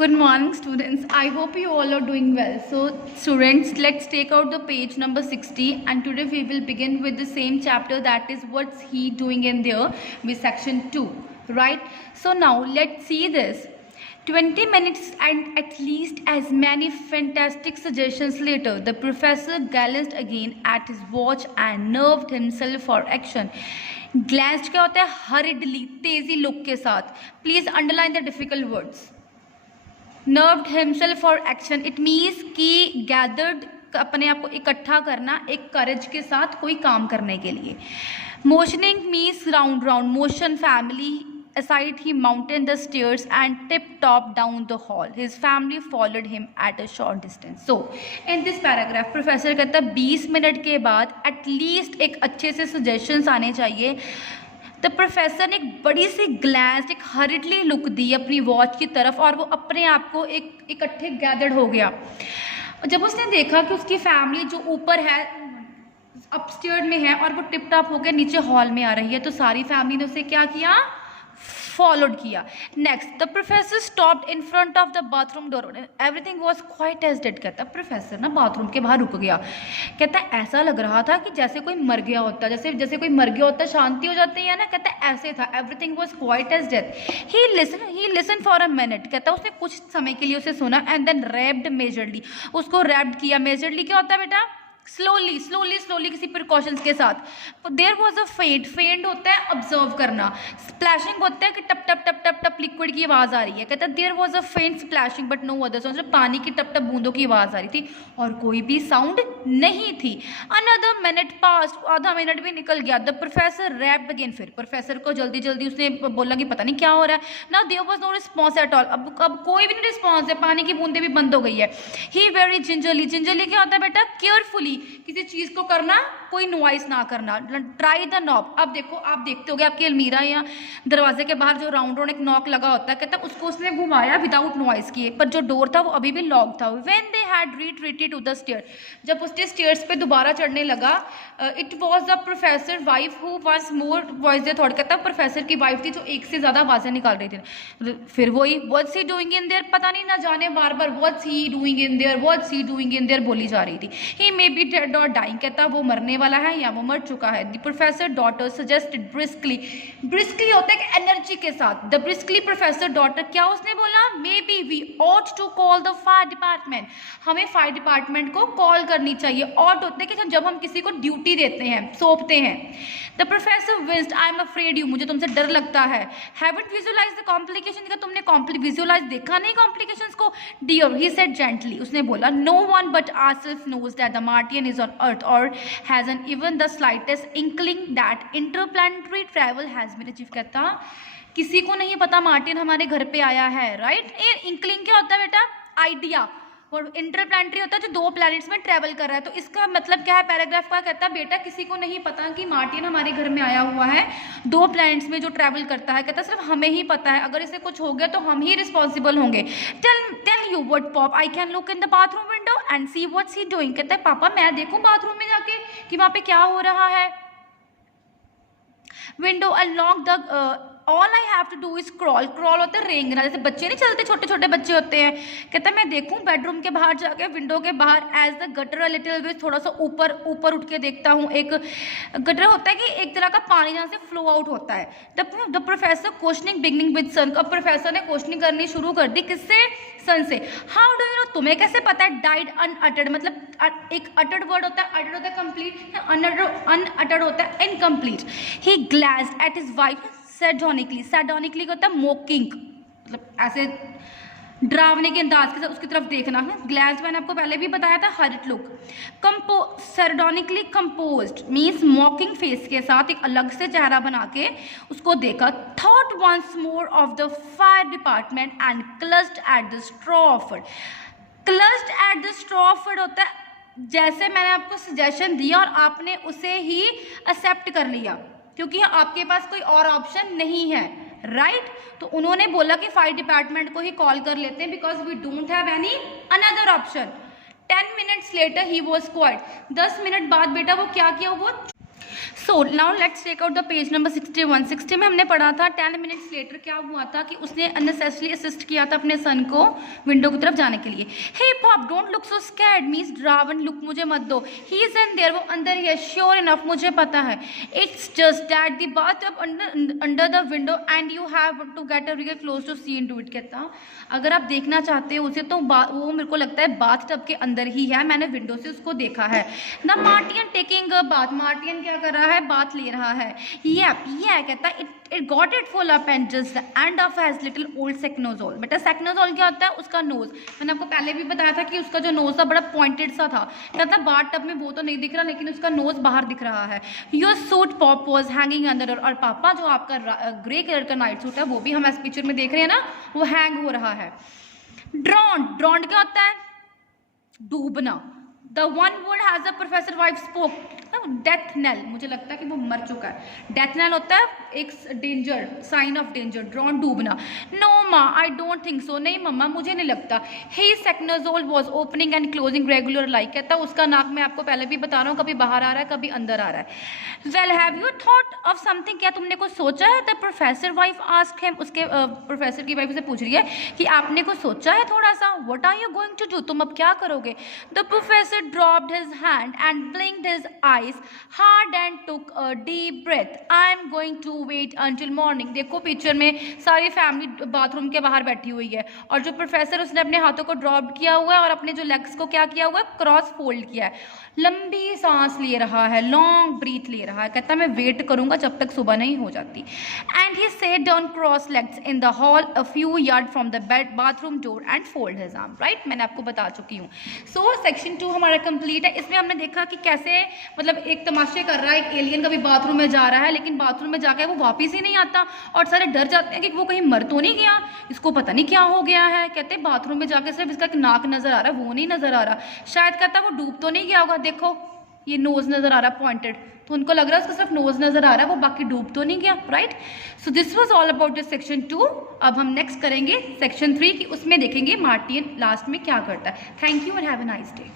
Good morning, students. I hope you all are doing well. So, students, let's take out the page number 60, and today we will begin with the same chapter, that is what's he doing in there with section 2, right? So now let's see this. 20 minutes and at least as many fantastic suggestions later, the professor glanced again at his watch and nerved himself for action. Glanced क्या होता है? Hurriedly, तेजी look के साथ. Please underline the difficult words. Nerved himself for action. It means कि gathered, अपने आप को इकट्ठा करना एक courage के साथ कोई काम करने के लिए. Motioning means round. Motion family. Aside, he mounted the stairs and tiptoed down the hall. His family followed him at a short distance. So, in this paragraph, professor कहता है 20 मिनट के बाद at least एक अच्छे से suggestions आने चाहिए. The professor ने एक बड़ी सी ग्लैंस, एक हरिडली लुक दी अपनी वॉच की तरफ, और वो अपने आप को एक इकट्ठे गैदर्ड हो गया. जब उसने देखा कि उसकी फैमिली जो ऊपर है, अपस्टेयर में है, और वो टिप टॉप होकर नीचे हॉल में आ रही है, तो सारी फैमिली ने उसे क्या किया? फॉलोड किया. Next, the professor stopped in front of the bathroom door. Everything was quite as dead. कहता है प्रोफेसर ना बाथरूम के बाहर रुक गया. कहता है ऐसा लग रहा था कि जैसे कोई मर गया होता, जैसे कोई मर गया होता, शांति हो जाती है ना. कहता है ऐसे था. Everything was quite as dead. He listen for a minute. कहता है उसने कुछ समय के लिए उसे सुना, एंड देन रैप्ड मेजरली. उसको रैप्ड किया. मेजरली क्या होता है बेटा? स्लोली किसी प्रिकॉशंस के साथ. देयर वॉज अ फेंट होता है ऑब्जर्व करना. स्प्लैशिंग होता है कि टप टप टप टप टप लिक्विड की आवाज़ आ रही है. कहता है there was a faint splashing but no other sound. पानी की टप टप बूंदों की आवाज़ आ रही थी और कोई भी साउंड नहीं थी. अनदर मिनट पास. आधा मिनट भी निकल गया. The professor wrapped again. फिर प्रोफेसर को जल्दी उसने बोला कि पता नहीं क्या हो रहा है. Now there was no response at all. अब कोई भी नहीं रिस्पॉन्स है. पानी की बूंदें भी बंद हो गई है. ही वेरी जिंजरली क्या होता है बेटा? केयरफुली किसी चीज को करना, कोई नॉइस ना करना. Try the knob. अब देखो, आप देखते होगे आपकी अलमीरा या दरवाजे के बाहर जो राउंड एक नॉक लगा होता है. कहता है उसको उसने घुमाया विदाउट नॉइस किए, पर जो डोर था वो अभी भी लॉक था. When they had retreated to the stair. जब उसने स्टेयर्स पे दोबारा चढ़ने लगा, it was the professor wife who was more voice they thought. कहता है प्रोफेसर की वाइफ थी जो एक से ज्यादा आवाजें निकाल रही थी. फिर वही what's he doing in there. पता नहीं ना जाने बार बार what's he doing in there बोली जा रही थी. ही मे बी डेड और डाइंग. कहता वो मरने वाला है या वो मर चुका है. The professor daughter suggested briskly होता है कि एनर्जी के साथ. द ब्रिस्कली प्रोफेसर डॉटर क्या उसने बोला? Maybe we ought to call the fire department. हमें फायर डिपार्टमेंट को कॉल करनी चाहिए. ऑट होते हैं कि जब हम किसी को ड्यूटी देते हैं, सौंपते हैं. The professor winced. I am afraid you. मुझे तुमसे डर लगता है. Haven't visualize the complication. क्या तुमने विजुअलाइज देखा नहीं कॉम्प्लिकेशंस को? Dear, he said gently. उसने बोला no one but ourselves knows that the Martian is on Earth or hasn't even the slightest inkling that interplanetary travel has been achieved. कहता किसी को नहीं पता मार्टिन हमारे घर पे आया है, राइट? ये इंकलिंग क्या होता है बेटा? आइडिया. और इंटरप्लानिटरी होता है जो 2 प्लैनेट्स में ट्रैवल कर रहा है. तो इसका मतलब क्या है पैराग्राफ का? कहता है बेटा किसी को नहीं पता कि मार्टिन हमारे घर में आया हुआ है, 2 प्लैनेट्स में जो ट्रैवल करता है. कहता सिर्फ हमें ही पता है. अगर इसे कुछ हो गया तो हम ही रिस्पॉन्सिबल होंगे. Tell you what pop. I can look in the bathroom window and see what's he doing. कहता है पापा मैं देखूं बाथरूम में जाके कि वहां पे क्या हो रहा है. Window unlock the. All I have to do is crawl होता है रेंगना. जैसे बच्चे नहीं चलते, छोटे बच्चे होते हैं. कहता है मैं देखूं बेडरूम के बाहर जाके, विंडो के बाहर. As the gutter little with. थोड़ा सा ऊपर उठ के देखता हूँ. एक गटर होता है कि एक तरह का पानी जहाँ से फ्लो आउट होता है. The professor questioning beginning with son. अब प्रोफेसर ने क्वेश्चनिंग करनी शुरू कर दी. किससे? सन से. How do you know. तुम्हें कैसे पता है? Died unuttered. मतलब एक अटर्ड वर्ड होता है, अटर्ड होता है कंप्लीट, अनअटर्ड होता है incomplete. He glanced at his wife sardonically होता है मोकिंग, मतलब ऐसे डरावने के अंदाज के साथ उसकी तरफ देखना है. ग्लैंस मैंने आपको पहले भी बताया था, hurt look. Sardonically composed means mocking face के साथ एक अलग से चेहरा बना के उसको देखा. Thought once more of the fire department and clutched at the straw offered. Clutched at the straw offered होता है जैसे मैंने आपको सजेशन दिया और आपने उसे ही एक्सेप्ट कर लिया क्योंकि आपके पास कोई और ऑप्शन नहीं है, राइट? तो उन्होंने बोला कि फायर डिपार्टमेंट को ही कॉल कर लेते हैं because we don't have any another option. 10 minutes later he was quiet. 10 मिनट बाद बेटा वो क्या किया? वो so now let's take out the page number 61. 60 में हमने पढ़ा था 10 मिनट्स लेटर क्या हुआ था कि उसने अननेसेसरली असिस्ट किया था अपने सन को विंडो की तरफ जाने के लिए. Hey pop don't look so scared means drawn look मुझे मत दो. ही इज इन देयर, वो अंदर ही है. श्योर इनफ, मुझे पता है. It's just that the bathtub under the window and you have to get a real close to see into it. कहता अगर आप देखना चाहते हो उसे तो वो मेरे को लगता है बाथटब के अंदर ही है, मैंने विंडो से उसको देखा है. The Martian taking a bath, Martian क्या कर रहा है, बात ले रहा है. ये कहता है it got it full up and just the end of has little old सेक्नोजोल. बेटा सेक्नोजोल क्या होता है, उसका नोज. मैंने आपको पहले भी बताया था कि उसका जो नोज था बड़ा पॉइंटेड सा था. कहता है बाथ टब में वो तो नहीं दिख रहा लेकिन उसका नोज बाहर दिख रहा है. Your suit pop was hanging अंदर, और पापा जो आपका ग्रे कलर का नाइट सूट है वो भी हम इस पिक्चर में देख रहे हैं ना, वो हैंग हो रहा है. ड्रॉन्ड, ड्रॉन्ड क्या होता है, डूबना. The one word has a professor wife spoke. Death nail, मुझे लगता है कि वो मर चुका है. डेथ नेल होता है एक danger, sign of danger. Drown, डूबना. नो माँ, आई डोंट थिंक सो, नहीं मम्मा मुझे नहीं लगता. ही सेक्नोजोल was opening and closing regular like. कहता है उसका नाक मैं आपको पहले भी बता रहा हूँ कभी बाहर आ रहा है कभी अंदर आ रहा है. Well have you thought of something, क्या तुमने कुछ सोचा है. The professor wife asked him, उसके प्रोफेसर की वाइफ से पूछ रही है कि आपने कुछ सोचा है थोड़ा सा. What are you going to do, तुम अब क्या करोगे. The professor dropped his hand and blinked his eyes hard and took a deep breath. I am going to wait until morning. देखो पिक्चर में सारी फैमिली बाथरूम के बाहर बैठी हुई है और जो प्रोफेसर उसने अपने हाथों को ड्रॉप किया हुआ है और अपने जो लेग्स को क्या किया हुआ है, क्रॉस फोल्ड किया है. लंबी सांस ले रहा है, लॉन्ग ब्रीथ ले रहा है. कहता है मैं वेट करूंगा जब तक सुबह नहीं हो जाती. And he set down cross legs in the hall a few yard from the bed bathroom door and fold his arm. Right, मैंने आपको बता चुकी हूँ. सो सेक्शन 2 हमारा कंप्लीट है. इसमें हमने देखा कि कैसे मतलब एक तमाशे कर रहा है, एक एलियन कभी बाथरूम में जा रहा है लेकिन बाथरूम में जाकर वो वापस ही नहीं आता और सारे डर जाते हैं कि वो कहीं मर तो नहीं गया, इसको पता नहीं क्या हो गया है. कहते हैं बाथरूम में जाकर सिर्फ इसका नाक नजर आ रहा है, वो नहीं नजर आ रहा. शायद कहता है वो डूब तो नहीं गया होगा. देखो ये नोज नजर आ रहा है पॉइंटेड, तो उनको लग रहा है उसका सिर्फ नोज नजर आ रहा है, वो बाकी डूब तो नहीं गया. Right, so this was all about this section 2. अब हम नेक्स्ट करेंगे सेक्शन 3 की, उसमें देखेंगे मार्टियन लास्ट में क्या करता है. Thank you and have a nice day.